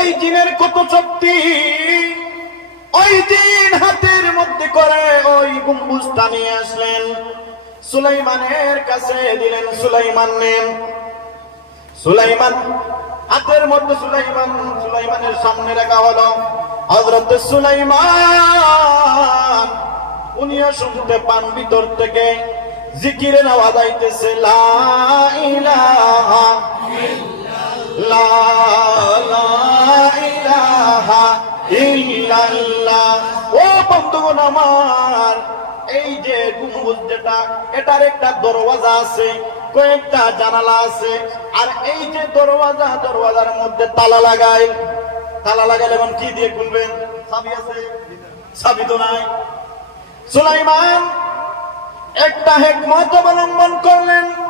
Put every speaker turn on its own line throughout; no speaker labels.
ওই জিনের কত শক্তি? ওই জিন হাতের মধ্যে করে ওই গম্বুজটা আসলেন। সুলাইমানের কাছে দিলেন সুলাইমান নেন সুলাইমান, হাতের মধ্যে সুলাইমান, সুলাইমানের সামনে রাখা হলো। হযরত সুলাইমান, উনিও শুনতে পান ভিতর থেকে। জিকিরের আওয়াজ আইতেছে, লা ইলাহা ও বন্ধুগণ আমার, এই যে গুম্বুজ যেটা, এটার একটা দরওয়াজা আছে, কয়েকটা জানালা আছে, আর এই যে দরওয়াজা, দরওয়াজার মধ্যে তালা লাগাই তালা লাগালে এখন কি দিয়ে খুলবেন? চাবি আছে? চাবি তো নাই। সুলাইমান, একটা হেকমত অবলম্বন করলেন।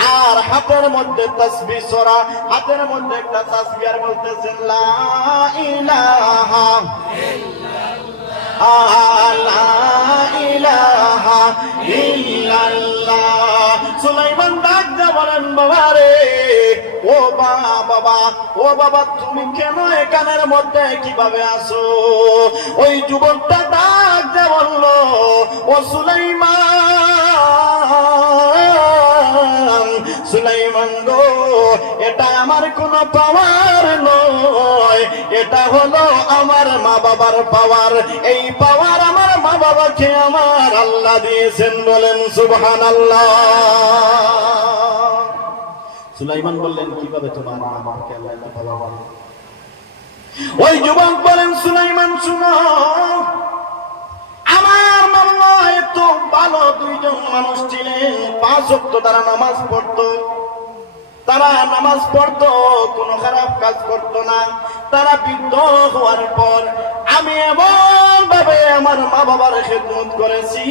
আর হাতের মধ্যে তসবি সরা, হাতের মধ্যে একটা তসবি আর বলতেছেন বাবা ও বাবা ও বাবা, তুমি কেন এখানের মধ্যে কীভাবে আসো ওই যুবকটা ডাক বলল, ও সুলাইমান সুলাইমান গো, এটা আমার কোন পাওয়ার নয়। এটা হলো আমার মা বাবার পাওয়ার। এই পাওয়ার আমার মা বাবাকে আমার আল্লাহ দিয়েছেন বলেন সুবহান আল্লাহ সুলাইমান বললেন, কীভাবে তোমার মা বাবাকে আল্লাহ এত ওই যুবক বলেন, সুলাইমান, শুনো আমি এমন ভাবে আমার মা বাবার খেদমত করেছি।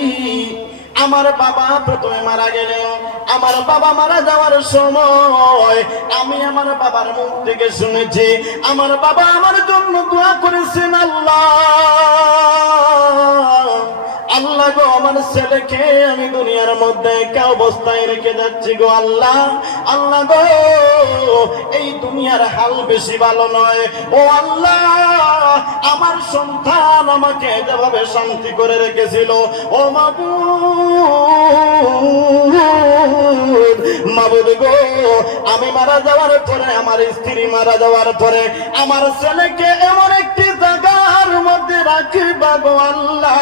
আমার বাবা প্রথমে মারা গেলেন। আমার বাবা মারা যাওয়ার সময় আমি আমার বাবার মুখ থেকে শুনেছি। আমার বাবা আমার জন্য দোয়া করেছেন আল্লাহ। আমার ছেলেকে আমি দুনিয়ার মধ্যে কে অবস্থায় রেখে যাচ্ছি গো আল্লাহ। আল্লাহ গো, এই দুনিয়ার হাল বেশি ভালো নয়। ও আল্লাহ, আমার সন্তান আমাকে যেভাবে শান্তি করে রেখেছিল, ও মাবু মাবুদ গো, আমি মারা যাওয়ার পরে, আমার স্ত্রী মারা যাওয়ার পরে, আমার ছেলেকে এমন একটি মধ্যে রাখি বাবু আল্লাহ।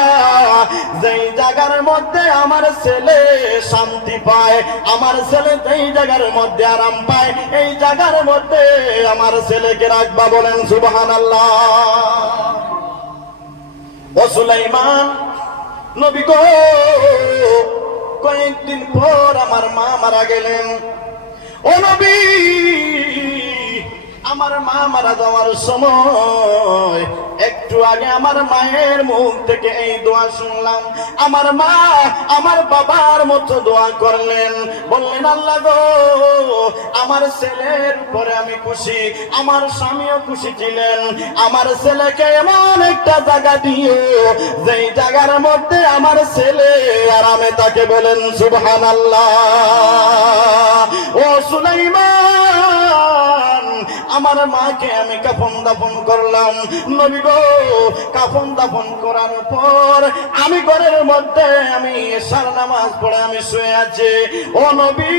যেই জায়গার মধ্যে আমার ছেলে শান্তি পায়, আমার ছেলে যেই জায়গার মধ্যে আরাম পায়, এই জায়গার মধ্যে আমার ছেলেকে রাখবা বলেন সুবহান আল্লাহ ও সুলাইমান, নবী গো, কয়েকদিন পর আমার মা মারা গেলেন। ও নবী আমার মা মারা যাওয়ার সময়, একটু আগে আমার মায়ের মুখ থেকে এই দোয়া শুনলাম। আমার মা আমার বাবার মতো দোয়া করলেন। বললেন, আল্লাহ গো, আমার ছেলের পরে আমি খুশি, আমার স্বামীও খুশি ছিলেন। আমার ছেলেকে এমন একটা জায়গা দিও যেই জায়গার মধ্যে আমার ছেলে আরামে তাকে বলেন সুবহান আল্লাহ ও সুলাইমান আমার মাকে আমি কাফন দাফন করলাম। নবী গো, কাফন দাফন করার পর আমি ঘরের মধ্যে আমি এশার নামাজ পড়ে আমি শুয়ে আছি। ও নবী,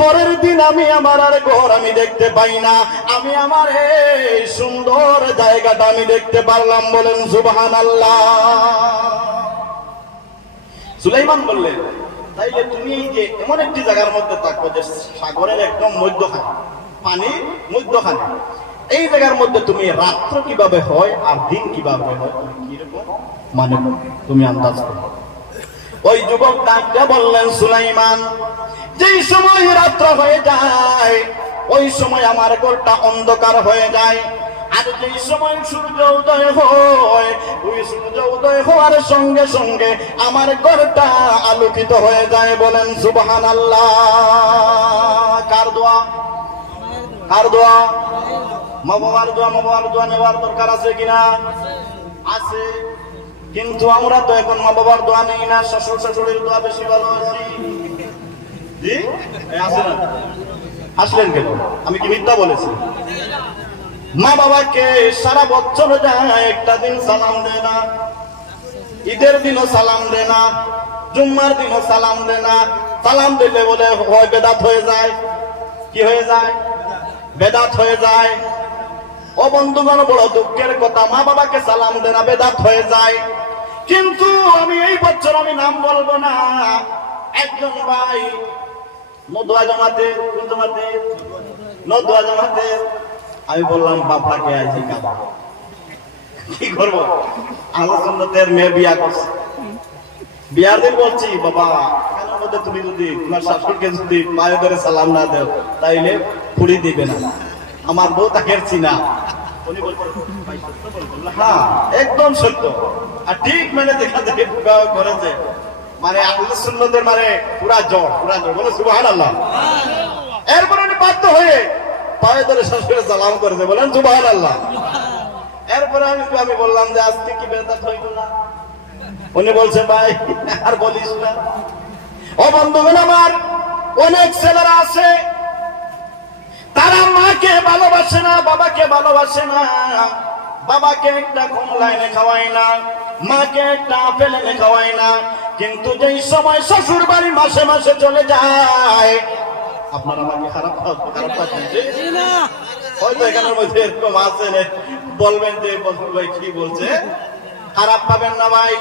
পরের দিন আমি আমার আর ঘর আমি দেখতে পাই না। আমি আমার এই সুন্দর জায়গাটা আমি দেখতে পারলাম বলেন সুবহান আল্লাহ সুলাইমান বললেন, তাইলে তুমি এই যে এমন একটি জায়গার মধ্যে থাকো যে সাগরের একদম মধ্যখানে। পানি মধ্যখানে। এই জায়গার মধ্যে তুমি রাত্র কীভাবে হয় আর দিন কীভাবে হয়, কীরকম? মানে তুমি আন্দাজ করো। ওই যুবক ডাকতে বললেন, সুলাইমান, যেই সময় রাত্র হয়ে যায়, ওই সময় আমার ঘরটা অন্ধকার হয়ে যায়। আর যেই সময় সূর্য উদয় হয়, ওই সূর্য উদয় হওয়ার সঙ্গে সঙ্গে আমার ঘরটা আলোকিত হয়ে যায়। বলেন সুবহান আল্লাহ কার দোয়া? মা বাবার দোয়া মা বাবার দোয়া নেওয়ার দরকার আছে কিনা? আছে। কিন্তু আমরা তো এখন মা বাবার দোয়া নেই না, শ্বশুর শাশুড়ির দোয়া বেশি ভালো আছি আছে না? হাসলেন কেন? আমি কি মিথ্যা বলেছি? মা বাবাকে সারা বছর যায় একটা দিন সালাম দেয় না। ঈদের দিনও সালাম দেয় না, জুম্মার দিনও সালাম দেয় না। সালাম দিলে বলে হয় বেদাত হয়ে যায়। কি হয়ে যায়? বেদাত হয়ে যায়। ও বন্ধুগণ, বড় দুঃখের কথা, মা বাবাকে সালাম দেয় না বেদাত হয়ে যায়। কিন্তু আমি এই বছর আমি নাম বলব না। একজন ভাই, নদুয়া জমাতে জমাতে? নদুয়া জমাতে। আমি বললাম বাপটাকে আইছি কাবা। কি করব? আলোচনাতের মেয়ে বিয়া করছে। বিয়ার দিন বলছি, বাবা তুমি যদি তোমার শাশুড়কে যদি পায়ে ধরে সালাম না দেও, তাইলে পুরি দিবে না। আমার বউ তাকে চিনা। উনি হ্যাঁ একদম সত্য। আর ঠিক মানে দেখা দেখে বিবাহ করেছে মানে আহলে সুন্নতের মানে পুরা জ্বর পুরা জ্বর। বলে, সুবহানাল্লাহ। এরপরে উনি বাধ্য হয়ে পায়ে ধরে শাশুড়ি সালাম করেছে। বলেন, সুবহানাল্লাহ। এরপরে আমি আমি বললাম যে, আজকে কি বেদাত হইল না? উনি বলছে, ভাই, আর বলিস না। ও বন্ধুগণ আমার, অনেক ছেলেরা আছে তারা মাকে ভালোবাসে না, বাবাকে ভালোবাসে না। বাবাকে একটা কোন লাইনে খাওয়ায় না, মাকে একটা আপেল এনে খাওয়ায় না। কিন্তু যেই সময় শ্বশুর বাড়ি মাসে মাসে চলে যায়, আপনারা আমাকে খারাপ খারাপ পাচ্ছেন? হয়তো এখানের মধ্যে এরকম আছেন বলবেন যে বসুর ভাই কি বলছে? খারাপ পাবেন না ভাই।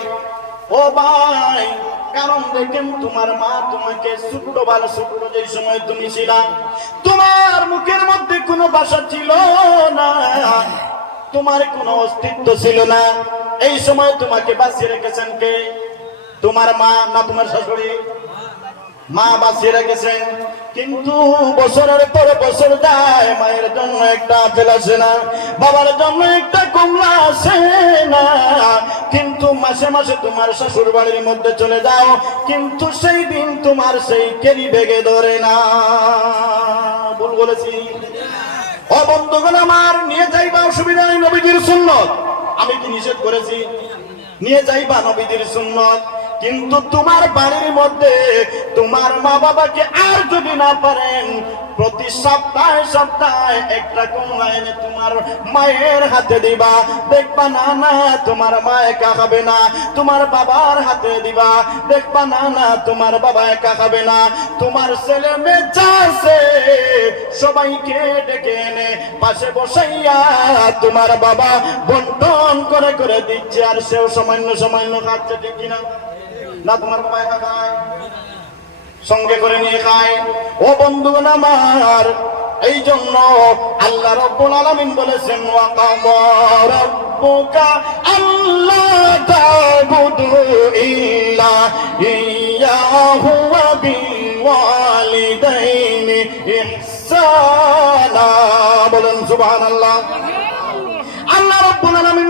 ও ভাই কারণ দেখেন তোমার মা তোমাকে ছোট্ট বাল ছোট্ট যে সময় তুমি ছিলা, তোমার মুখের মধ্যে কোনো ভাষা ছিল না, তোমার কোনো অস্তিত্ব ছিল না। এই সময় তোমাকে বাঁচিয়ে রেখেছেন কে? তোমার মা না তোমার শাশুড়ি? মা বাঁচিয়ে রেখেছেন কিন্তু বছরের পর বছর যায় মায়ের জন্য একটা আপেল আসে না, বাবার জন্য একটা কমলা আসে না। কিন্তু মাসে মাসে তোমার শ্বশুর বাড়ির মধ্যে চলে যাও, কিন্তু সেই দিন তোমার সেই কেরি বেগে ধরে না। ভুল বলেছি। ও বন্ধুগণ আমার, নিয়ে যাইবা, অসুবিধা নেই, নবীজির সুন্নত। আমি কি নিষেধ করেছি? নিয়ে যাইবা, নবীজির সুন্নত। কিন্তু তোমার বাড়ির মধ্যে তোমার মা বাবাকে আর যদি না পারেন, প্রতি সপ্তাহে সপ্তাহে একটা কমলা তোমার মায়ের হাতে দিবা। দেখবা না না, তোমার মা একা খাবে না, তোমার বাবার হাতে দিবা। দেখবা না না, তোমার বাবা একা খাবে না, তোমার ছেলে মেয়ে সবাইকে ডেকে এনে পাশে বসাইয়া তোমার বাবা বন্টন করে করে দিচ্ছে, আর সেও সামান্য সামান্য খাচ্ছে, ঠিক কিনা? না তোমার বাবা খায়। সঙ্গে করে নিয়ে খায়। ও বন্ধু আমার, এই জন্য আল্লাহ রব্বুল আলামিন বলেছেন, ওয়া রাব্বুকা আল্লা তা'বুদু ইল্লা ইয়াহু ওয়া বিল ওয়ালিদাইনি ইহসানা। বলেন, সুবহানাল্লাহ। আল্লাহ রাব্বুল আলামিন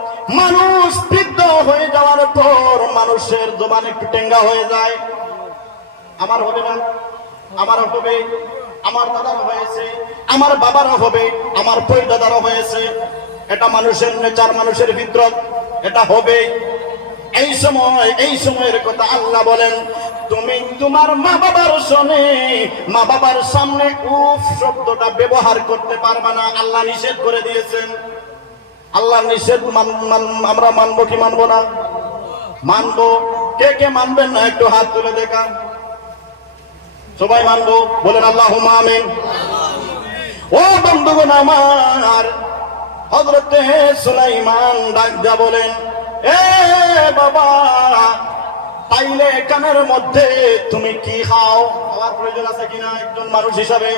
মানুষ বৃদ্ধ হয়ে যাওয়ার পর মানুষের জবান একটু টেঙ্গা হয়ে যায়। আমার হবে না আমার হবে, আমার দাদার হয়েছে, আমার বাবারও হবে, আমার পৈ দাদারও হয়েছে। এটা মানুষের নেচার, মানুষের ভিতরত এটা হবে। এই সময়, এই সময়ের কথা আল্লাহ বলেন, তুমি তোমার মা বাবার শোনে মা বাবার সামনে উফ শব্দটা ব্যবহার করতে পারবে না। আল্লাহ নিষেধ করে দিয়েছেন। আল্লাহ নিষেধ আমরা মানবো কি মানবো না? মানবো। কে কে মানবেন না? একটু হাত তুলে দেখা সবাই মানবো? বলেন আল্লাহ আমিন। ও বন্ধুগণ আমার হজরতে সুলাইমান ডাক দিয়া বলেন, এ বাবা, তাইলে কানের মধ্যে তুমি কি খাও? আমার প্রয়োজন আছে কিনা একজন মানুষ হিসাবে?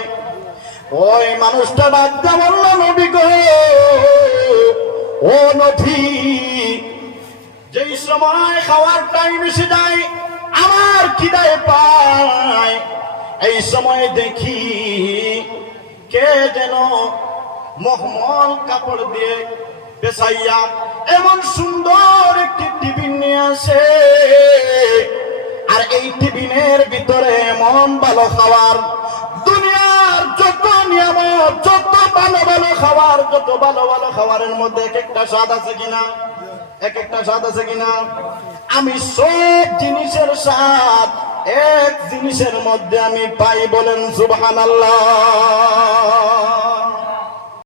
ওই মানুষটা ডাক দিয়া বলল, নবী ও যেই সময় খাওয়ার টাইম এসে যায়, আমার পায়। এই সময় দেখি কে যেন মহমল কাপড় দিয়ে এমন সুন্দর একটি টিফিন নিয়ে আসে। আর এই টিফিনের ভিতরে এমন ভালো খাবার দুনিয়ার যত ভালো ভালো খাবার, যত ভালো ভালো খাবারের মধ্যে এক একটা স্বাদ আছে কিনা? এক একটা স্বাদ আছে কিনা? আমি সব জিনিসের স্বাদ এক জিনিসের মধ্যে আমি পাই বলেন সুবহানাল্লাহ।